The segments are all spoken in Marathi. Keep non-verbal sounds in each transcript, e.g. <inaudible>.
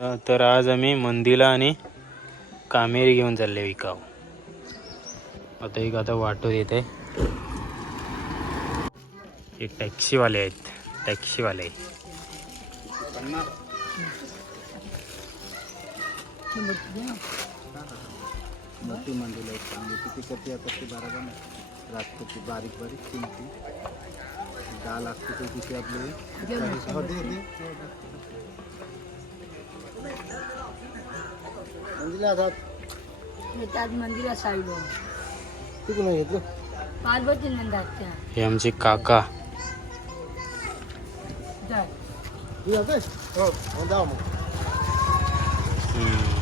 तर आज आम्ही मंदीला आणि कामेरी घेऊन चालले विकाव. आता एक आता वाटत येते एक टॅक्सीवाले आहेत. टॅक्सीवाले. मोठी मंदिर आहेत किती कपी आता बारा जण बारीक बारीक किमती डाळ असते ते किती आपली? हो, दे, दे. मंदिरा हातात त्यात मंदिरा साईड तिकडून घेतलं. पार्वती नंदात त्या. हे आमचे काका. जाय. तू जातोय हो. जाऊ मग. हम्म.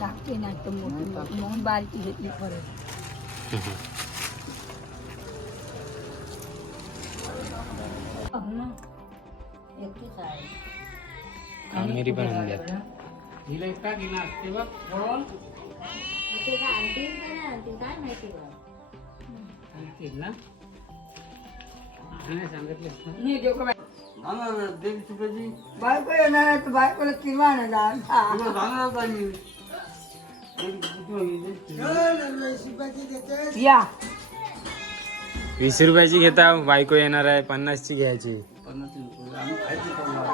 टाकते नाही तर मोठी मोठी म्हणून बारकी घेतली परत. देऊ का बाई? बायको येणार आहे तर बायकोला किंवा या. वीस रुपयाची घेता बायको येणार आहे पन्नासची घ्यायची. कामेरी आहे.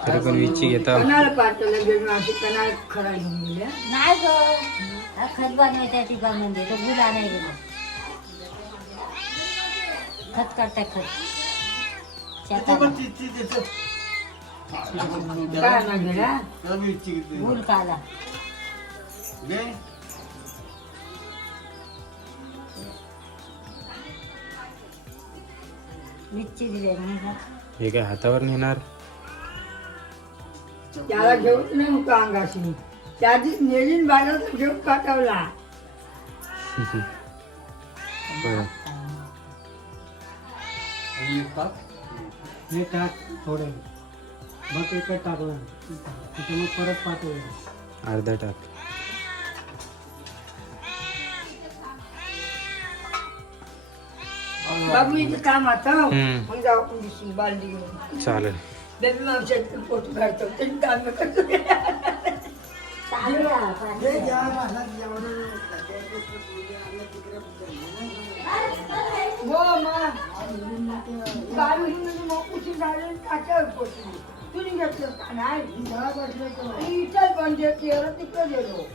तरी पण वीसची घेता कोणाला पाठवलं गेलो अशी कोणाला खरा घेऊन गेल्या नाही ग. खत गुला गेलो खत काढताय खत. शेताला काय ना गेल्या गुल काला मिरची दिले का हे काय हातावर नेणार? त्याला घेऊन नाही मुका अंगाशी. त्या दिवशी नेलीन बाजारात घेऊन पाठवला. बरं. हे टाक थोडं. बघ एकच टाकलं. तिथे मग परत पाठवलं. अर्धा टाक. बाबू इथे काम आता. हम्म. मग जाऊ आपण दिसून बालदी घेऊन. चालेल. बेबी मावशात पोट काढतो ते काम करतो चालू आहे, चालू आहे. हो मा गाडी मग उशी गाडी टाक्यावर पोचली तुम्ही घेतलं का नाही इथं पण जे केलं तिकडं गेलो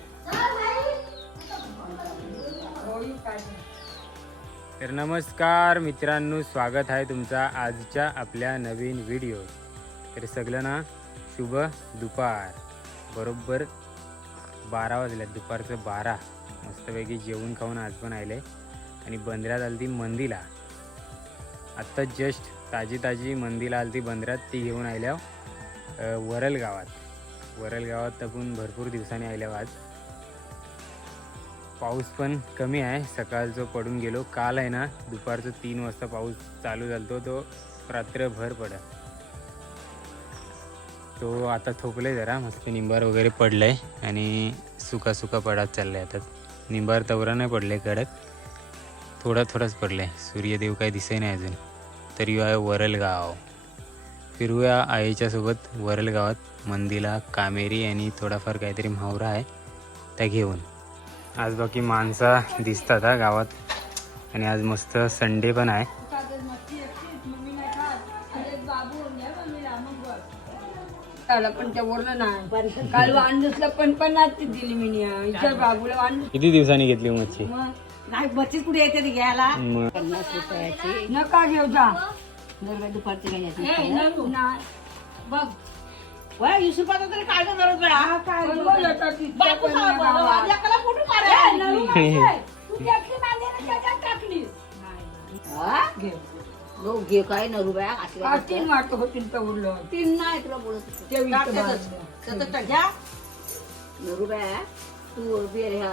होळी काढली. तर नमस्कार मित्रांनो स्वागत आहे तुमचा आजच्या आपल्या नवीन व्हिडिओ तर सगळ्यांना शुभ दुपार. बरोबर बारा वाजल्यात दुपारचं बारा. मस्तपैकी जेवण खाऊन आज पण आले आणि बंदऱ्यात आली ती मंदीला. आत्ता जस्ट ताजी ताजी मंदीला आली ती बंदऱ्यात ती घेऊन आल्या वरल गावात वरल गावात तपून भरपूर दिवसांनी आल्या आज. पाऊस पण कमी आहे. सकाळचं पडून गेलो. काल आहे ना दुपारचं तीन वाजता पाऊस चालू झालतो तो रात्रभर पडत. तो आता थोपलाय जरा मस्त निंबार वगैरे पडलाय आणि सुका सुका पडत चाललाय आता. निंबार तवरा नाही पडले कडक. थोडा थोडाच पडलाय. सूर्यदेव काही दिसे नाही अजून. तरी आहे वरलगाव. फिरूया आईच्या सोबत वरल कामेरी आणि थोडाफार काहीतरी म्हावरा आहे त्या घेऊन. आज बाकी माणसा दिसतात हा गावात. आणि आज मस्त संडे पण आहे. त्याला पण त्या वरलं नाही. काल वांडसला पण पन्नास ती दिली मी विचार बाबूला वांड किती दिवसांनी घेतली मच्छी? मग नाही बच्चीच कुठे येते ती घ्यायला? पन्नास रुपयाची. नका घेऊ जा. दुपारची. बघ. वय तरी काय? हा काय पण फोटो काढायला तू टाकलीस. हा? घे हो काय नरू बाया हा, तीन वाटतं तर उरलं तीन नाही तुला बोलत होतो. ते तू बे ह्या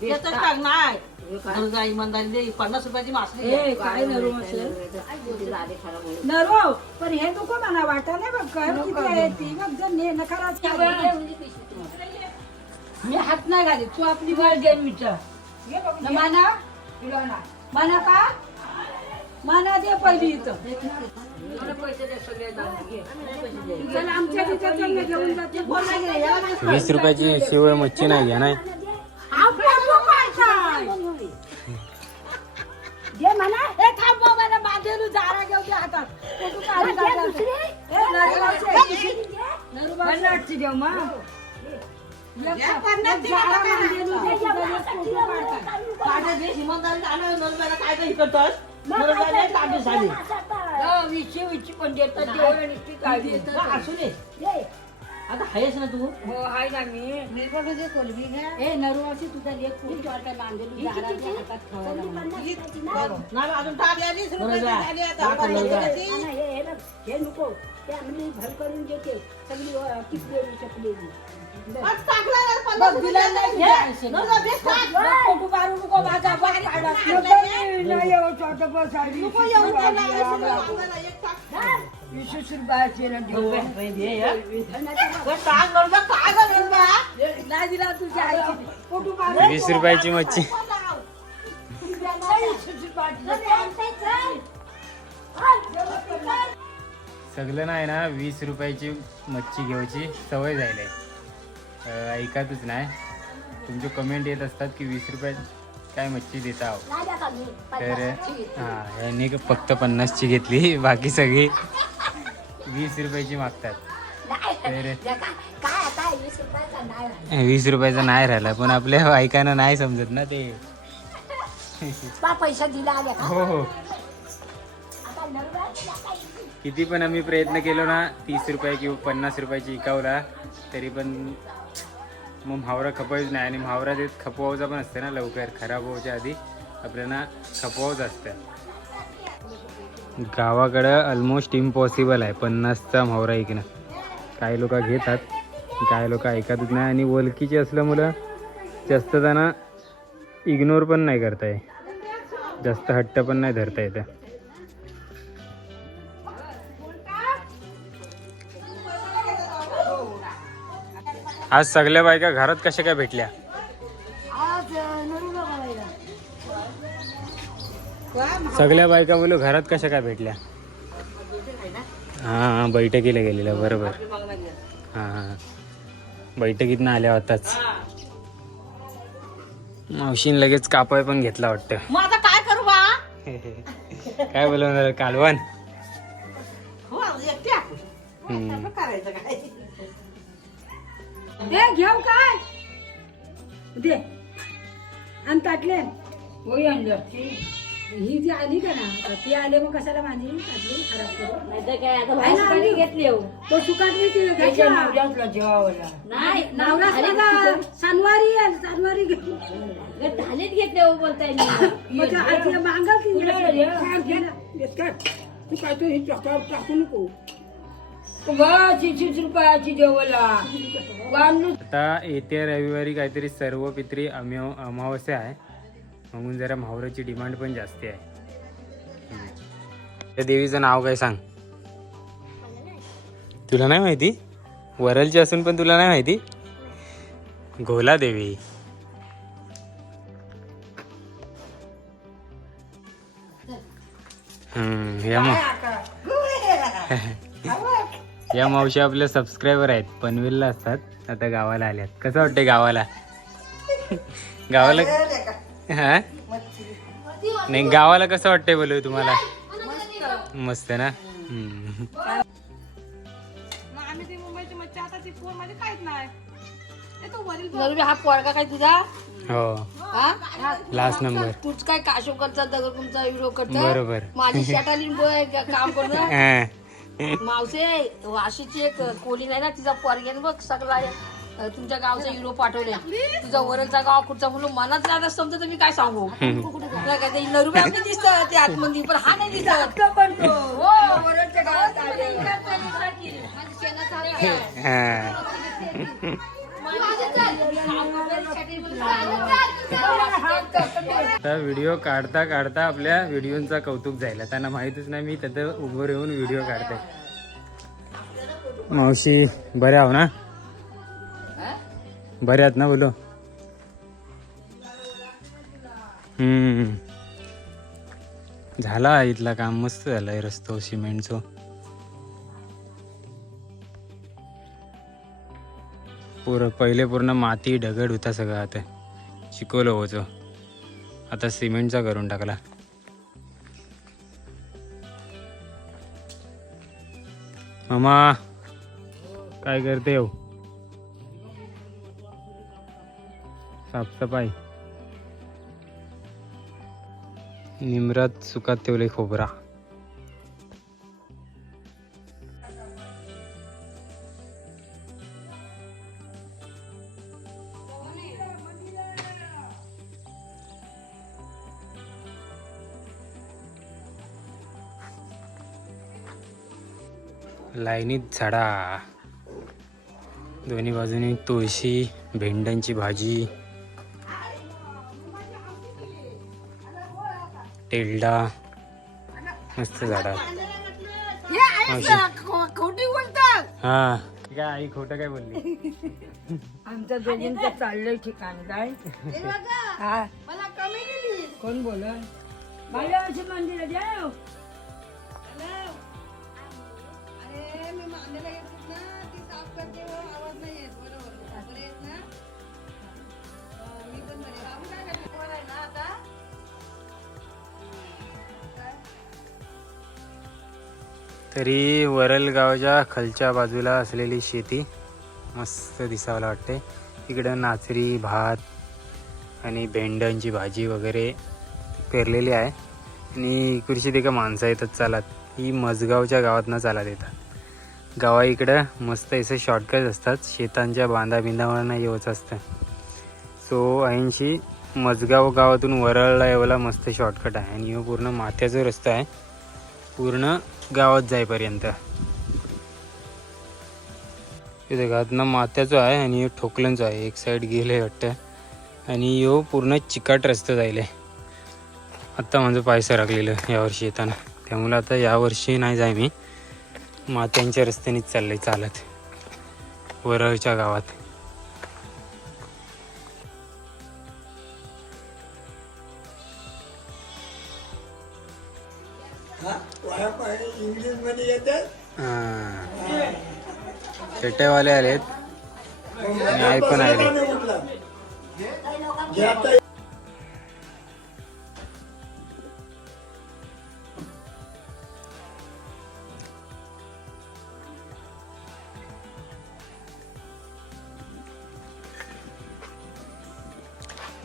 बेस त्याचं टाक. टाक नाही हे काय? अनुजा इमानदारी दे पन्नास रुपयाची मासळी. काय नरू असेल. नरो पण हे नको म्हणा वाटा नाही बघ काय किती आहे ती बघ जर ने नकाराच घे म्हणजे. मी हात नाही घाली तू आपली वेळ दे विचार माना. माना का माना दे पहिली इथं मला पैसे दे सगळे जाऊन घे. चल आमच्या तिथे चल ना घेऊन जाते बोल ना घे, याला नाही वीस रुपयाची शिवळ मच्छी नाही घ्या नाही आपल्या लोकांचा. घे म्हणा हे थांब बा म्हणा बांधेलू जारा घेऊ दे हातात फोटो काढून टाकायचे. हे नरवाचे. कर्नाटची देव मा एक- एक जारा बांधेलू दे, तिथं एक फोटो काढतात. काढा दे, इमानदारी आणा, नंदबाईला काय काय करतोस हो, पण देतात काळजी मग असू दे. आता आहेस ना तू? हो आहे ना मी. मी पण तुझे कोलबी घ्या. ए तुझा लेक खूप वाटतं बांधलेली झाडाच्या हातात ठेवायला म्हणून. नाही अजून टाक. टाक. हे नको. त्यामध्ये भर करून देते. सगळी अ, किसलेली बघ, दिला नाही. फोटो मारू नको माझा बाहेर काढा. नाही येऊ बस आले. वीस रुपयाचे देऊ. नंदबाई? नाही दिला तुझ्या आईची फोटो मारू वीस रुपयाची मच्छी. सगळं नाही ना वीस रुपयाची मच्छी घेऊची. सवय झाली. आहे ऐकतच नाही. तुमचे कमेंट येत असतात की वीस रुपयात काय मच्छी देता आहो? तर हां यांनी फक्त पन्नासची घेतली बाकी सगळी वीस रुपयाची मागतात. तर वीस रुपयाचा नाही राहिला. पण आपल्या ऐकायला नाही समजत ना ते. पैसा दिला हो. हो किती पण आम्ही प्रयत्न केलो ना तीस रुपये किंवा पन्नास रुपयाची इकावला तरी पण मग म्हावरा खपायच नाही आणि म्हावरा देत खपवायचा पण असते ना लवकर खराब व्हायच्या आधी आपल्याला खपवावच असतं. गावाकडं ऑलमोस्ट इम्पॉसिबल आहे पन्नासचा म्हावरा ऐकणं काही लोक घेतात काही लोक ऐकतच नाही आणि ओळखीची असल्यामुळं जास्त त्यांना इग्नोर पण नाही करता येत जास्त हट्ट पण नाही धरता येतं आज सगळ्या बायका घरात कशा काय भेटल्या? आज नरूला बघायला सगळ्या बायका बोलू घरात कशा काय भेटल्या? हां हां बैठकीला गेलेल्या बरोबर. हां हां. बैठकीतनं आल्या होताच मावशीन लगेच कापाय पण घेतला वाटतं. मग आता काय करू बा? काय बोलवणार कालवण? हो एकट्या. करायचं काय? दे घेऊ काय? दे. आणि ताटले. होई आणलं. ही जी आली का ना ती आले मग कशाला माझी? ताटली खराब करू. नाहीतर काय आता ना, घेतली हो. तो सुकाटली ती जेवावला. नाही नवरा थालीत सांगा सनवारी आहे सनवारी घे घेतली. थालीत घेतले हो बोलताय मी. <coughs> मग ते आजी मागल ती काय घे ना. तू काय तू ही चक्कर टाकू नको. रुपयाची आता येत्या रविवारी काहीतरी सर्व पित्री अमावस्या आहे. म्हणून जरा म्हावराची डिमांड पण जास्ती आहे. त्या देवीचं नाव काय सांग? तुला नाही माहिती? वरलची असून पण तुला नाही माहिती? घोला देवी. हम्म, या मा <laughs> या मावशी आपल्या सबस्क्रायबर आहेत पनवेलला असतात आता गावाला आल्यात. कसं वाटतंय गावाला? गावाला हा? नाही गावाला कसं वाटतंय बोलू तुम्हाला? मस्त ना? हा पोरगा काय तुझा? हो. लास्ट नंबर तूच काय काशोकरचा दगड तुमचा व्हिडिओ करतो बरोबर. माझी शेटाली काम करून हा. मावसे वाशीची एक कोली नाही ना तिचा पोरग्यान बघ सगळा तुमच्या गावचा हिरो पाठवले तुझा वरलचा गाव कुठचा म्हणून मलाच आता समजा तर मी काय सांगू. काय ते दिसत ते आतमध्ये पण हा नाही दिसत. हो वरलच्या गावात आले. हा. आता व्हिडिओ काढता काढता आपल्या व्हिडिओचा कौतुक जायला त्यांना माहितच नाही मी तिथं उभं येऊन व्हिडिओ काढते मावशी बरे आहो ना? बरे आहात ना बोलो? हम्म. झाला इथला काम मस्त झालाय रस्तो सिमेंटचं. पूर पहिले पूर्ण माती दगड होता सगळं आता. शिकवलं होतं. आता सिमेंटचा करून टाकला. मामा काय करते हो? साफसफाई. निमरात सुकात ठेवले खोबरा. लाईनीत झाडा. दोन्ही बाजूनी तुळशी भेंड्यांची भाजी. टेलडा. मस्त झाडा खोटी बोलतात. हा. काय आई खोटं काय बोलली? <laughs> आमच्या दोघींचं चाललंय ठिकाण काय? हा कोण बोल बालाजी मंदिर तरी वरलगावच्या खालच्या बाजूला असलेली शेती मस्त दिसायला वाटते. इकडं नाचरी भात आणि भेंड्यांची भाजी वगैरे पेरलेली आहे. आणि इकडची ते का माणसं येतात चालत. ही मजगावच्या गावातनं चालत येतात. गावा इकडं मस्त असे शॉर्टकट असतात. शेतांच्या बांधाबिंधावरनं येवच असतं. सो ऐंशी मजगाव गावातून वरळला यावला मस्त शॉर्टकट आहे. आणि हो पूर्ण माथ्याचा रस्ता आहे. पूर्ण गावात जाईपर्यंत. इथे घातना माथ्याचं आहे आणि ह्यो आहे. एक साईड गेले वाटतं. आणि यो पूर्ण चिकाट रस्ता जायले. आत्ता माझं पाय सरकलेलं यावर्षी येताना. त्यामुळे आता यावर्षी नाही जाय मी. मात्यांच्या रस्त्यानेच चाललंय चालत. वरळच्या गावात. खेटेवाले आलेत. आणि आई पण आले.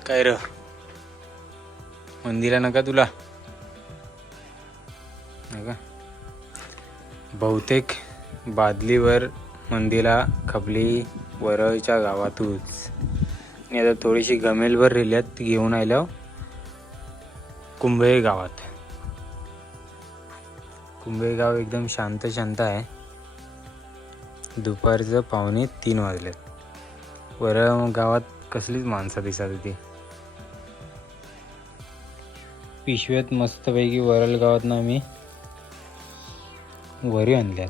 काय र? मंदिरा नका तुला. नका. बहुतेक बादलीवर मंदिरा खपली वरळच्या गावातूच. आणि आता थोडीशी गमेलभर रिल्यात घेऊन आलो कुंभे गावात. कुंभे गाव एकदम शांत शांत आहे. दुपारचं पावणे तीन वाजलेत. वरळ गावात कसलीच माणसं दिसत होती. पिशव्यात मस्तपैकी वरल गावात आम्ही वरी आणल्यात.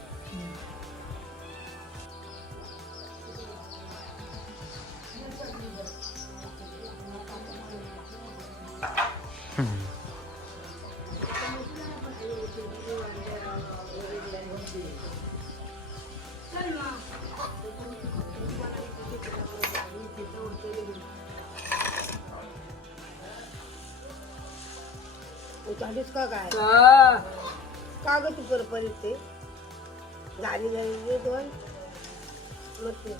उतारलीस का काय हा. का ग तू कर परीत ते? गाडी झाली दोन. मग ते.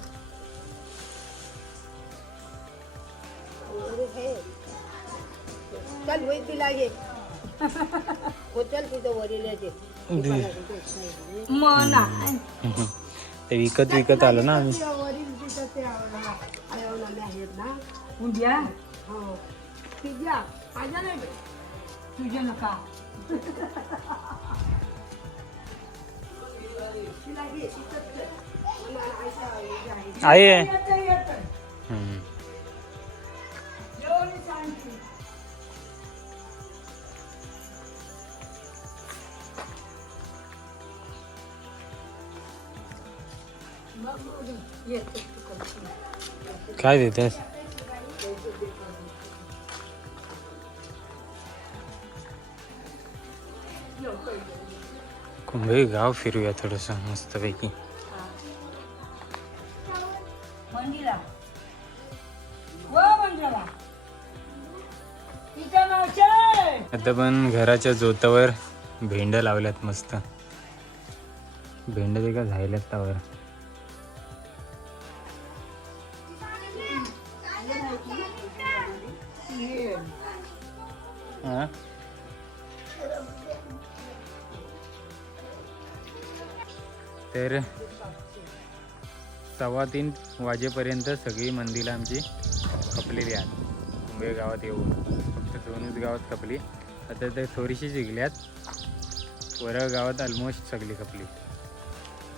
चल वही तिला घे. हो चल तिथं वरील ते. विकत विकत आलो ना आम्ही. वरील तिथं ते आहेत ना? उद्या? हो. तिच्या. माझ्या नाही नका. तिला घे तिथंच कुंभे गाव फिरूया थोडस मस्तपैकी. आता पण घराच्या जोतावर भेंड लावल्यात मस्त. भेंड ते का झायल्यात त्यावर. तर सव्वा तीन वाजेपर्यंत सगळी मंदिरं आमची खपलेली आहेत. मुंबई गावात येऊन फक्त दोनच गावात खपली. आता ते थोडीशी जिंकल्यात. वरळ गावात ऑलमोस्ट सगळी खपली.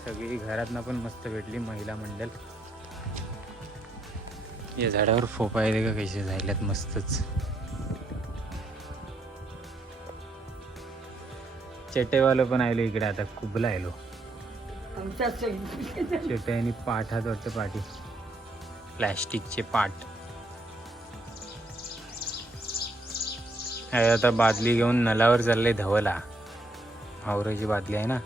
सगळी घरातनं पण मस्त भेटली महिला मंडळ या झाडावर फोपा आहे का कसे झाल्यात मस्तच. चटेवालं पण आलो इकडे आता कुबला आलो आणि पाठ हात वाटतं पाठी. प्लॅस्टिकचे पाठ आता बादली घेऊन नलावर चालले धवला. आवराची बादली आहे ना?